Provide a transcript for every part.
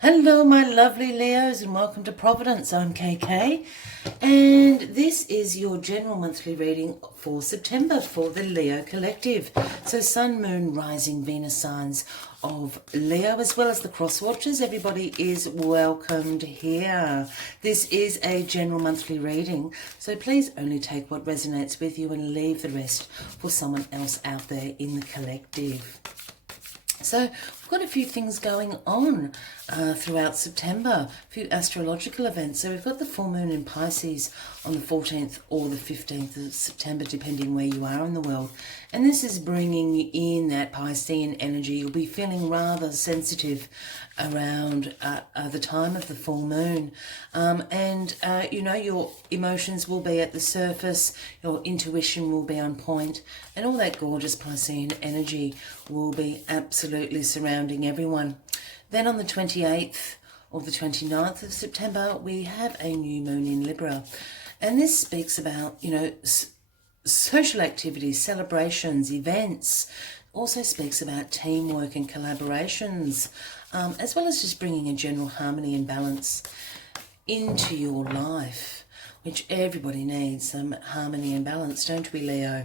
Hello my lovely Leos and welcome to Providence. I'm KK and this is your general monthly reading for September for the Leo Collective. So Sun, Moon, Rising, Venus signs of Leo as well as the cross watchers. Everybody is welcomed here. This is a general monthly reading, so please only take what resonates with you and leave the rest for someone else out there in the collective. So we've got a few things going on throughout September, a few astrological events. So we've got the full moon in Pisces on the 14th or the 15th of September, depending where you are in the world. And this is bringing in that Piscean energy. You'll be feeling rather sensitive around the time of the full moon. You know, your emotions will be at the surface, your intuition will be on point, and all that gorgeous Piscean energy will be absolutely surrounding everyone. Then on the 28th or the 29th of September, we have a new moon in Libra. And this speaks about, you know, social activities, celebrations, events. Also speaks about teamwork and collaborations, as well as just bringing a general harmony and balance into your life, which everybody needs, some harmony and balance, don't we, Leo?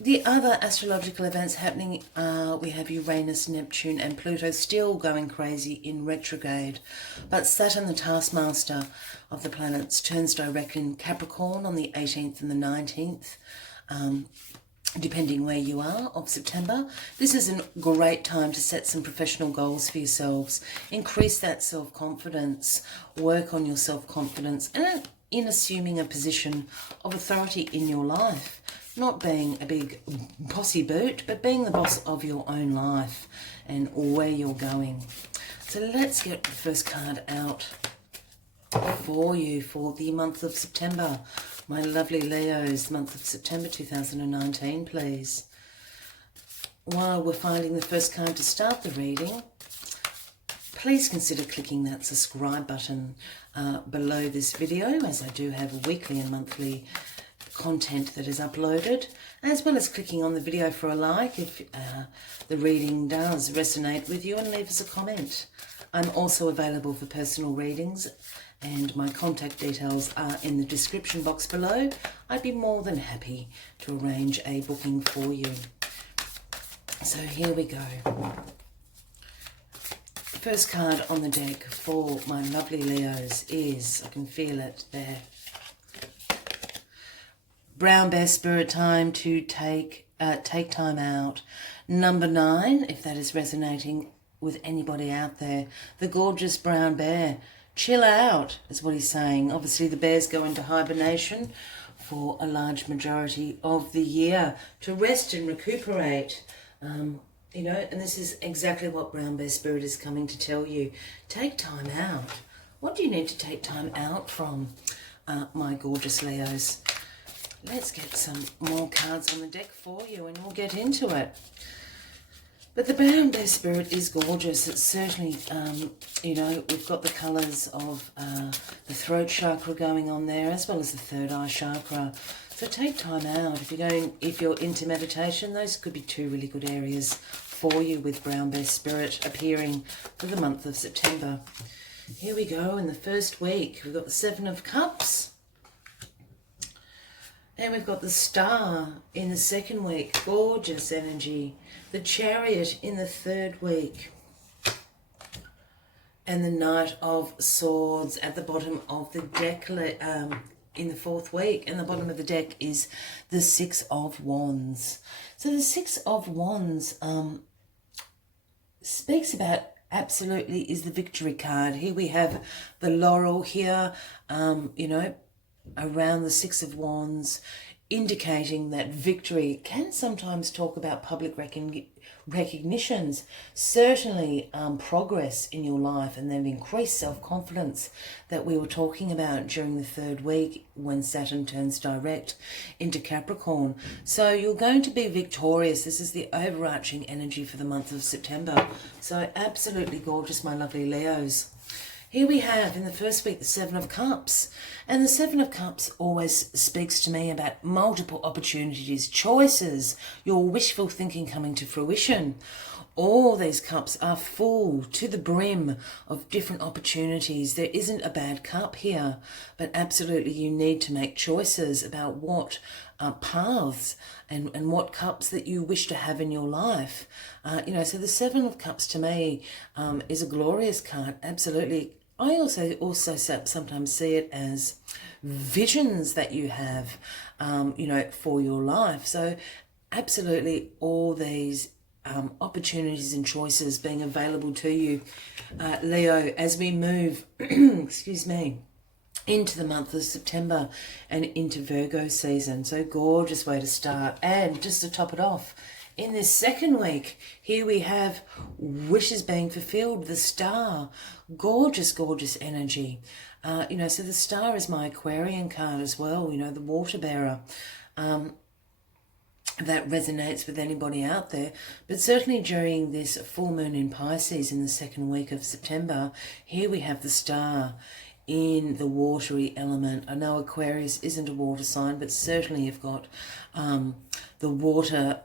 The other astrological events happening, we have Uranus, Neptune and Pluto still going crazy in retrograde. But Saturn, the taskmaster of the planets, turns direct in Capricorn on the 18th and the 19th, depending where you are, of September. This is a great time to set some professional goals for yourselves. Increase that self-confidence, work on your self-confidence, and in assuming a position of authority in your life. Not being a big bossy boot, but being the boss of your own life and where you're going. So let's get the first card out for you for the month of September. My lovely Leos, month of September 2019, please. While we're finding the first card to start the reading, please consider clicking that subscribe button below this video, as I do have a weekly and monthly content that is uploaded, as well as clicking on the video for a like if the reading does resonate with you, and leave us a comment. I'm also available for personal readings and my contact details are in the description box below. I'd be more than happy to arrange a booking for you. So here we go. The first card on the deck for my lovely Leos is, I can feel it there, Brown Bear Spirit time to take time out. Number 9, if that is resonating with anybody out there. The gorgeous brown bear. Chill out, is what he's saying. Obviously the bears go into hibernation for a large majority of the year to rest and recuperate. You know, and this is exactly what Brown Bear Spirit is coming to tell you. Take time out. What do you need to take time out from, my gorgeous Leos? Let's get some more cards on the deck for you and we'll get into it. But the Brown Bear Spirit is gorgeous. It's certainly, you know, we've got the colours of the throat chakra going on there, as well as the third eye chakra. So take time out. If you're into meditation, those could be two really good areas for you with Brown Bear Spirit appearing for the month of September. Here we go. In the first week, we've got the 7 of Cups. And we've got the Star in the second week, gorgeous energy. The Chariot in the third week. And the Knight of Swords at the bottom of the deck in the fourth week. And the bottom of the deck is the 6 of Wands. So the 6 of Wands speaks about, absolutely, is the victory card. Here we have the laurel here, you know, around the 6 of Wands, indicating that victory can sometimes talk about public recognitions, certainly progress in your life, and then increased self-confidence that we were talking about during the third week when Saturn turns direct into Capricorn. So you're going to be victorious. This is the overarching energy for the month of September. So absolutely gorgeous, my lovely Leos. Here we have in the first week the Seven of Cups. And the Seven of Cups always speaks to me about multiple opportunities, choices, your wishful thinking coming to fruition. All these cups are full to the brim of different opportunities. There isn't a bad cup here, but absolutely you need to make choices about what paths and what cups that you wish to have in your life. So the Seven of Cups to me is a glorious card, absolutely. I also sometimes see it as visions that you have, for your life. So absolutely all these opportunities and choices being available to you, Leo, as we move, excuse me, into the month of September and into Virgo season. So gorgeous way to start. And just to top it off, in this second week, here we have wishes being fulfilled, the star, gorgeous, gorgeous energy. So the star is my Aquarian card as well, the water bearer. That resonates with anybody out there, but certainly during this full moon in Pisces in the second week of September, here we have the star in the watery element. I know Aquarius isn't a water sign, but certainly you've got the water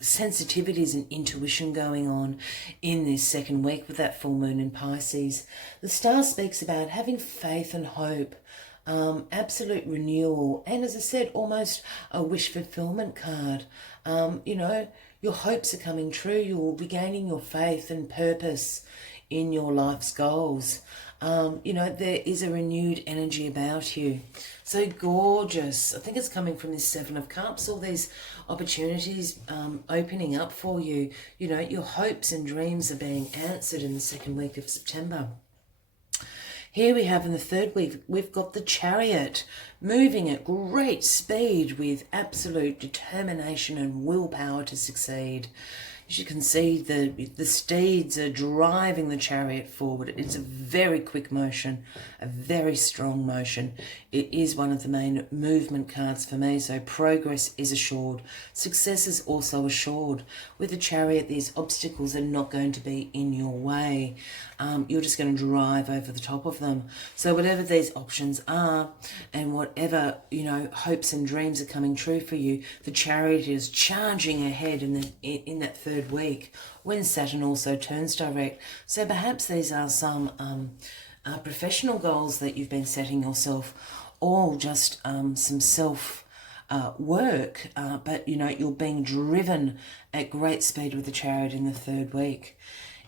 sensitivities and intuition going on in this second week with that full moon in Pisces. The star speaks about having faith and hope, absolute renewal, and as I said, almost a wish fulfillment card. Your hopes are coming true. You'll be gaining your faith and purpose in your life's goals. There is a renewed energy about you. So gorgeous. I think it's coming from this Seven of Cups, all these opportunities opening up for you. Your hopes and dreams are being answered in the second week of September. Here we have in the third week, we've got the Chariot moving at great speed with absolute determination and willpower to succeed. As you can see, the steeds are driving the chariot forward. It's a very quick motion, a very strong motion. It is one of the main movement cards for me, so progress is assured. Success is also assured. With the chariot, these obstacles are not going to be in your way. You're just going to drive over the top of them. So whatever these options are and whatever, hopes and dreams are coming true for you, the chariot is charging ahead in that third week when Saturn also turns direct. So perhaps these are some professional goals that you've been setting yourself, or just some self work, but you're being driven at great speed with the chariot in the third week.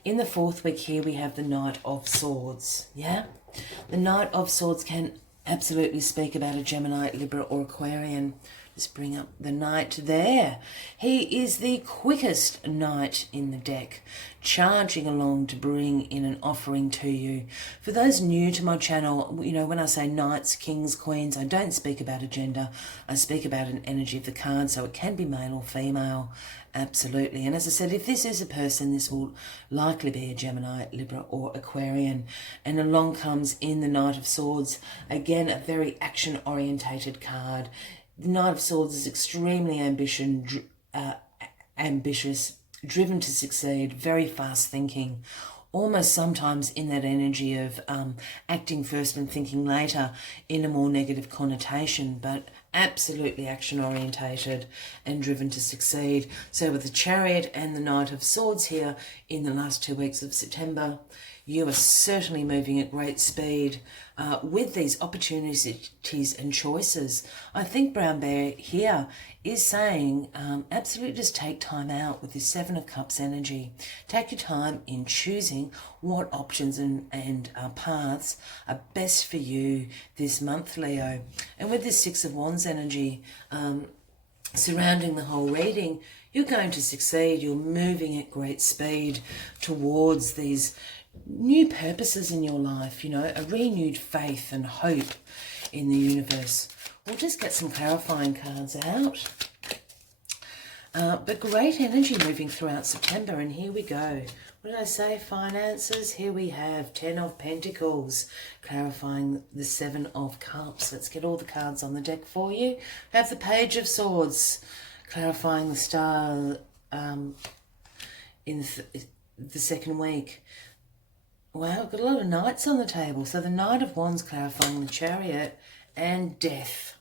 In the fourth week here we have the Knight of Swords. The Knight of Swords can absolutely speak about a Gemini, Libra or Aquarian. Just bring up the Knight there. He is the quickest knight in the deck, charging along to bring in an offering to you. For those new to my channel, when I say knights, kings, queens, I don't speak about a gender. I speak about an energy of the card, so it can be male or female. Absolutely. And as I said, if this is a person, this will likely be a Gemini, Libra or Aquarian. And along comes in the Knight of Swords, again, a very action-orientated card. The Knight of Swords is extremely ambitious, driven to succeed, very fast thinking, almost sometimes in that energy of acting first and thinking later in a more negative connotation, but absolutely action orientated and driven to succeed. So with the Chariot and the Knight of Swords here in the last 2 weeks of September, you are certainly moving at great speed with these opportunities and choices. I think Brown Bear here is saying absolutely just take time out with this Seven of Cups energy. Take your time in choosing what options and paths are best for you this month, Leo. And with this Six of Wands energy surrounding the whole reading, you're going to succeed. You're moving at great speed towards these new purposes in your life, a renewed faith and hope in the universe. We'll just get some clarifying cards out. But great energy moving throughout September, and here we go. What did I say? Finances. Here we have 10 of Pentacles, clarifying the 7 of Cups. Let's get all the cards on the deck for you. Have the Page of Swords, clarifying the Star in the second week. Wow, we've got a lot of knights on the table. So the Knight of Wands clarifying the Chariot and Death.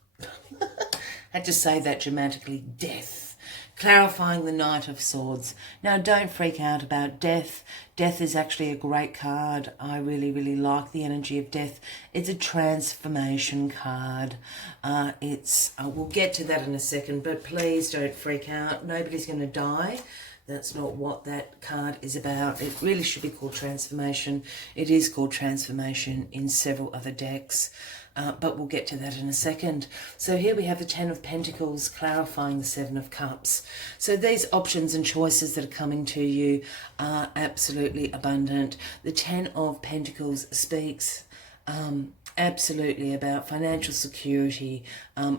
Had to say that dramatically, Death. Clarifying the Knight of Swords. Now, don't freak out about Death. Death is actually a great card. I really, really like the energy of Death. It's a transformation card. We'll get to that in a second, but please don't freak out. Nobody's going to die. That's not what that card is about. It really should be called Transformation. It is called Transformation in several other decks. But we'll get to that in a second. So here we have the Ten of Pentacles clarifying the Seven of Cups. So these options and choices that are coming to you are absolutely abundant. The Ten of Pentacles speaks absolutely about financial security,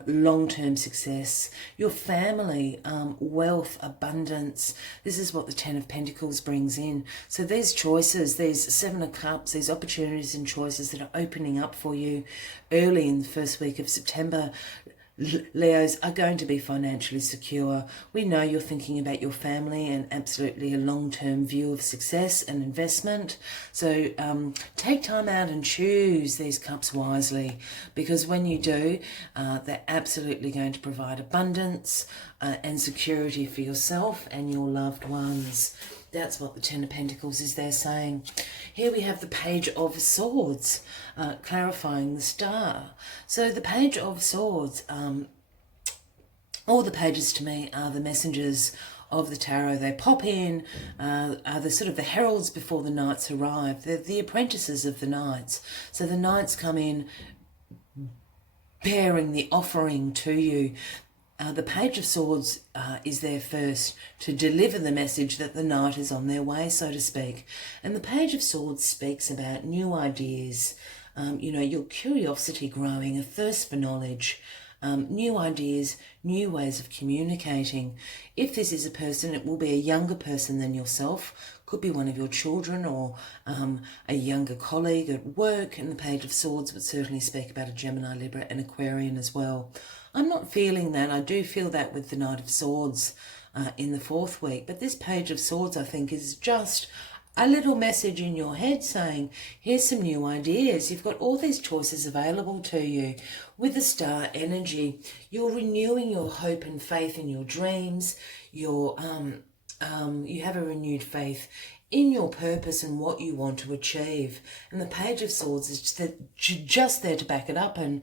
long-term success, your family, wealth, abundance. This is what the Ten of Pentacles brings in. So these choices, these Seven of Cups, these opportunities and choices that are opening up for you early in the first week of September, Leos, are going to be financially secure. We know you're thinking about your family and absolutely a long-term view of success and investment. So take time out and choose these cups wisely, because when you do, they're absolutely going to provide abundance and security for yourself and your loved ones. That's what the Ten of Pentacles is there saying. Here we have the Page of Swords, clarifying the Star. So the Page of Swords, all the pages to me are the messengers of the tarot. They pop in, are the sort of the heralds before the knights arrive. They're the apprentices of the knights. So the knights come in bearing the offering to you. The Page of Swords is there first to deliver the message that the knight is on their way, so to speak. And the Page of Swords speaks about new ideas, your curiosity growing, a thirst for knowledge, new ideas, new ways of communicating. If this is a person, it will be a younger person than yourself. Could be one of your children or a younger colleague at work. And the Page of Swords would certainly speak about a Gemini, Libra and Aquarian as well. I'm not feeling that. I do feel that with the Knight of Swords in the fourth week. But this Page of Swords, I think, is just a little message in your head saying, here's some new ideas. You've got all these choices available to you. With the Star energy, you're renewing your hope and faith in your dreams. You have a renewed faith in your purpose and what you want to achieve. And the Page of Swords is just there to back it up and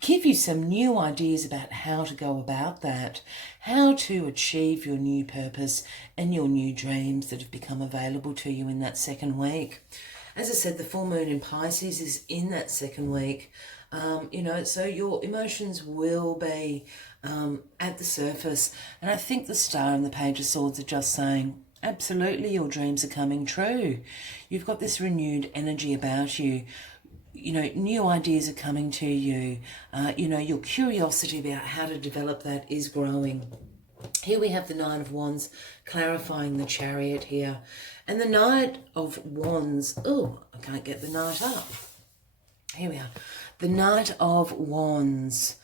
give you some new ideas about how to go about that, how to achieve your new purpose and your new dreams that have become available to you in that second week. As I said, the full moon in Pisces is in that second week. So your emotions will be at the surface. And I think the Star and the Page of Swords are just saying, absolutely, your dreams are coming true. You've got this renewed energy about you. New ideas are coming to you. Your curiosity about how to develop that is growing. Here we have the Nine of Wands clarifying the Chariot here. And the Knight of Wands, I can't get the Knight up. Here we are. The Knight of Wands.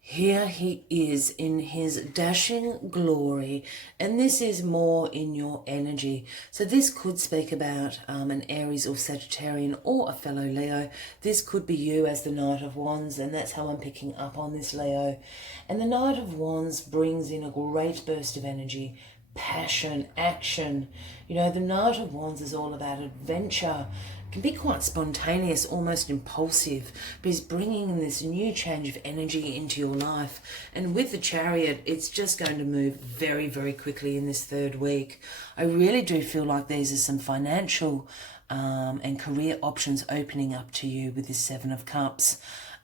Here he is in his dashing glory, and this is more in your energy. So this could speak about an Aries or Sagittarian or a fellow Leo. This could be you as the Knight of Wands, and that's how I'm picking up on this, Leo. And the Knight of Wands brings in a great burst of energy, passion, action. The Knight of Wands is all about adventure. Can be quite spontaneous, almost impulsive, but he's bringing this new change of energy into your life. And with the Chariot, it's just going to move very, very quickly in this third week. I really do feel like these are some financial and career options opening up to you with this Seven of Cups.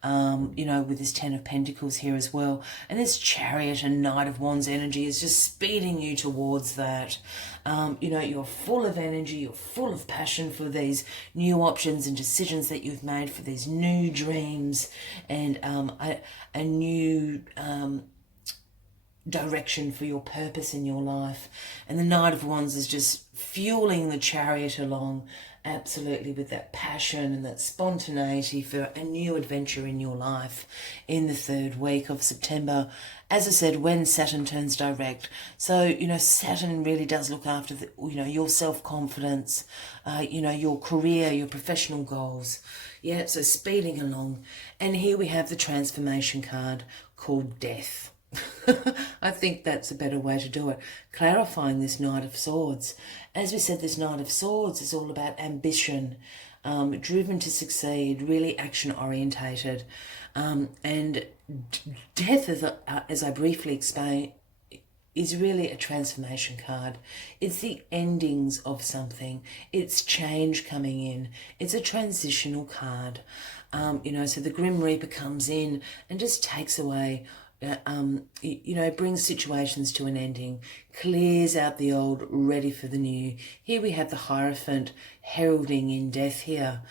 With this Ten of Pentacles here as well. And this Chariot and Knight of Wands energy is just speeding you towards that. You're full of energy, you're full of passion for these new options and decisions that you've made, for these new dreams and a new direction for your purpose in your life. And the Knight of Wands is just fueling the Chariot along absolutely with that passion and that spontaneity for a new adventure in your life in the third week of September. As I said, when Saturn turns direct. So, Saturn really does look after, your self-confidence, your career, your professional goals. Yeah, so speeding along. And here we have the transformation card called Death. I think that's a better way to do it. Clarifying this Knight of Swords. As we said, this Knight of Swords is all about ambition, driven to succeed, really action orientated. And death, as I briefly explained, is really a transformation card. It's the endings of something. It's change coming in. It's a transitional card. So the Grim Reaper comes in and just takes away, brings situations to an ending, clears out the old, ready for the new. Here we have the Hierophant heralding in death here.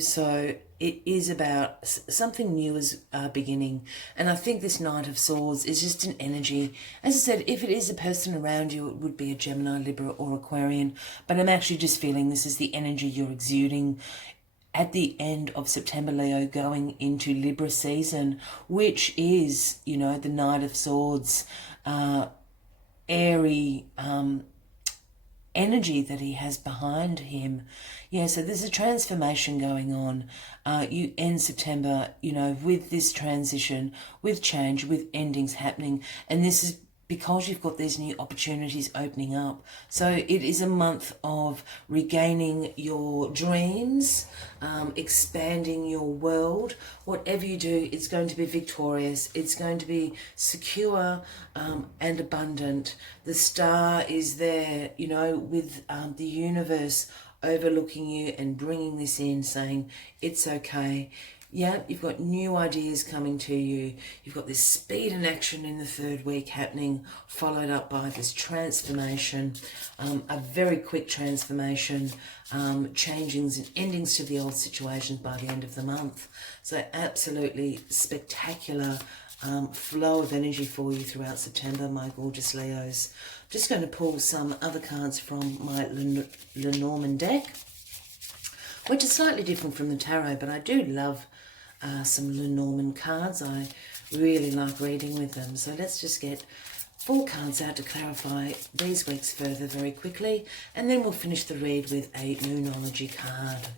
So it is about something new is beginning. And I think this Knight of Swords is just an energy. As I said, if it is a person around you, it would be a Gemini, Libra or Aquarian. But I'm actually just feeling this is the energy you're exuding at the end of September, Leo, going into Libra season, which is, the Knight of Swords, airy, energy that he has behind him. Yeah, so there's a transformation going on. You end September, with this transition, with change, with endings happening. And this is because you've got these new opportunities opening up. So it is a month of regaining your dreams, expanding your world. Whatever you do, it's going to be victorious. It's going to be secure and abundant. The star is there, with the universe overlooking you and bringing this in, saying it's okay. Yeah, you've got new ideas coming to you. You've got this speed and action in the third week happening, followed up by this transformation, a very quick transformation, changings and endings to the old situations by the end of the month. So absolutely spectacular flow of energy for you throughout September, my gorgeous Leos. Just going to pull some other cards from my Lenormand deck, which is slightly different from the tarot, but I do love some Lenormand cards. I really like reading with them. So let's just get 4 cards out to clarify these weeks further very quickly, and then we'll finish the read with a Moonology card.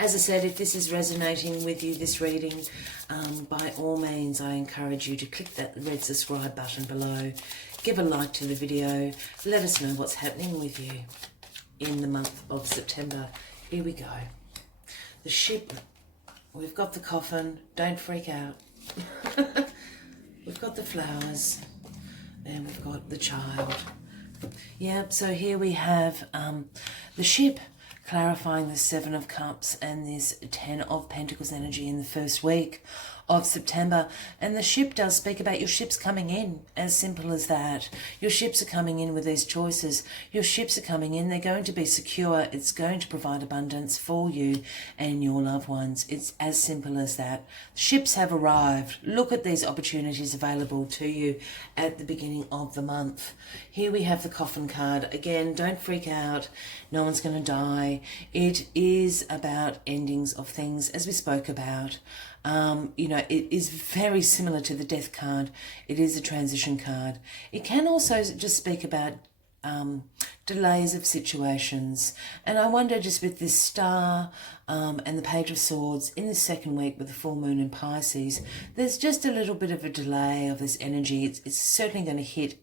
As I said, if this is resonating with you, this reading, by all means, I encourage you to click that red subscribe button below. Give a like to the video. Let us know what's happening with you in the month of September. Here we go. The ship. We've got the coffin. Don't freak out. We've got the flowers. And we've got the child. Yeah, so here we have the ship, clarifying the 7 of Cups and this 10 of Pentacles energy in the first week of September. And the ship does speak about your ships coming in, as simple as that. Your ships are coming in with these choices. Your ships are coming in. They're going to be secure. It's going to provide abundance for you and your loved ones. It's as simple as that. Ships have arrived. Look at these opportunities available to you at the beginning of the month. Here we have the coffin card. Again, don't freak out. No one's going to die. It is about endings of things, as we spoke about. It is very similar to the death card. It is a transition card. It can also just speak about delays of situations. And I wonder, just with this star and the Page of Swords in the second week with the full moon in Pisces, there's just a little bit of a delay of this energy. It's certainly going to hit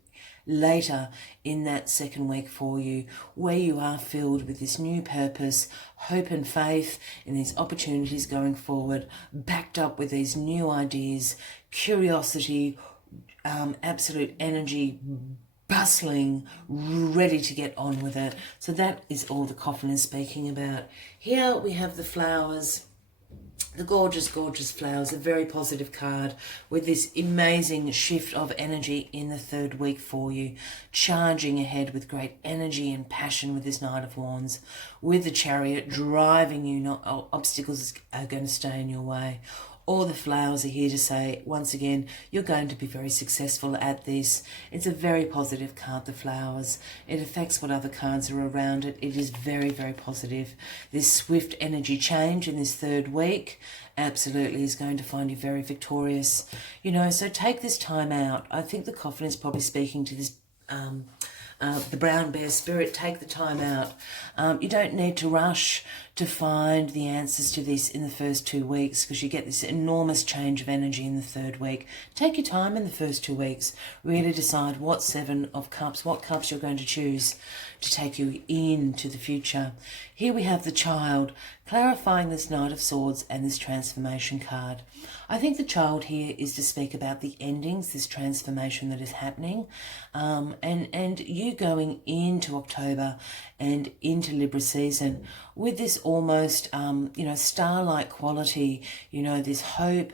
later in that second week for you, where you are filled with this new purpose, hope and faith in these opportunities going forward, backed up with these new ideas, curiosity, absolute energy, bustling, ready to get on with it. So that is all the coffin is speaking about. Here we have the flowers. The gorgeous, gorgeous flowers, a very positive card with this amazing shift of energy in the third week for you, charging ahead with great energy and passion with this Knight of Wands, with the Chariot driving you. Not obstacles are going to stay in your way. All the flowers are here to say, once again, you're going to be very successful at this. It's a very positive card, the flowers. It affects what other cards are around it. It is very, very positive. This swift energy change in this third week absolutely is going to find you very victorious. You know, so take this time out. I think the coffin is probably speaking to this the brown bear spirit. Take the time out. You don't need to rush to find the answers to this in the first 2 weeks, because you get this enormous change of energy in the third week. Take your time in the first 2 weeks. Really decide what Seven of Cups, what cups you're going to choose to take you into the future. Here we have the Child, clarifying this Knight of Swords and this transformation card. I think the Child here is to speak about the endings, this transformation that is happening, and you going into October and into Libra season with this almost, star-like quality, this hope,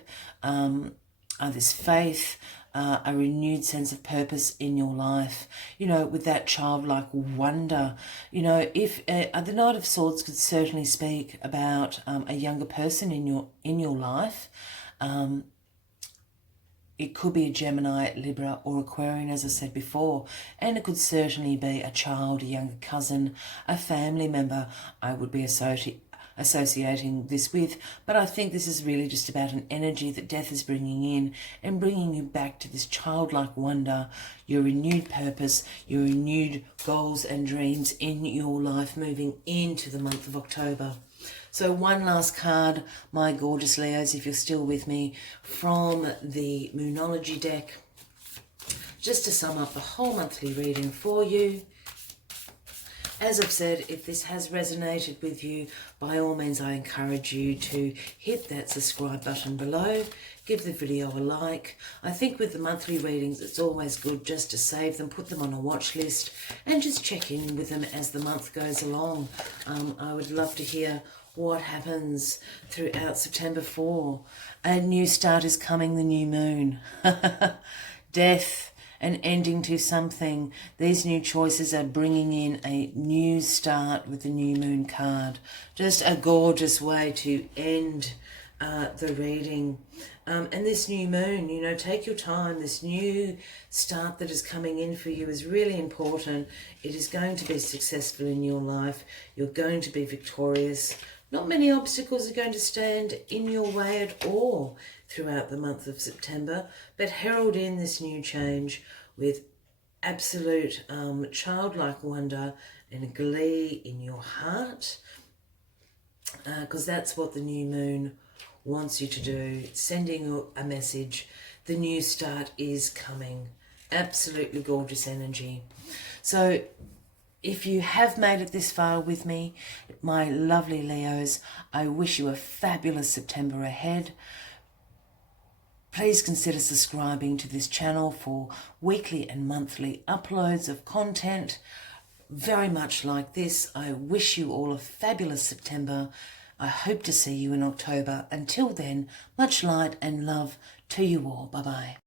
this faith, a renewed sense of purpose in your life, with that childlike wonder. If the Knight of Swords could certainly speak about a younger person in your life. It could be a Gemini, Libra or Aquarian, as I said before, and it could certainly be a child, a younger cousin, a family member I would be associating this with. But I think this is really just about an energy that death is bringing in and bringing you back to this childlike wonder, your renewed purpose, your renewed goals and dreams in your life moving into the month of October. So one last card, my gorgeous Leos, if you're still with me, from the Moonology deck, just to sum up the whole monthly reading for you. As I've said, if this has resonated with you, by all means I encourage you to hit that subscribe button below, give the video a like. I think with the monthly readings it's always good just to save them, put them on a watch list and just check in with them as the month goes along. I would love to hear what happens throughout September 4. A new start is coming, the new moon. Death, an ending to something. These new choices are bringing in a new start with the new moon card. Just a gorgeous way to end the reading. And this new moon, take your time. This new start that is coming in for you is really important. It is going to be successful in your life. You're going to be victorious. Not many obstacles are going to stand in your way at all throughout the month of September, but herald in this new change with absolute childlike wonder and glee in your heart, because that's what the new moon wants you to do, sending you a message. The new start is coming. Absolutely gorgeous energy. So if you have made it this far with me, my lovely Leos, I wish you a fabulous September ahead. Please consider subscribing to this channel for weekly and monthly uploads of content very much like this. I wish you all a fabulous September. I hope to see you in October. Until then, much light and love to you all. Bye-bye.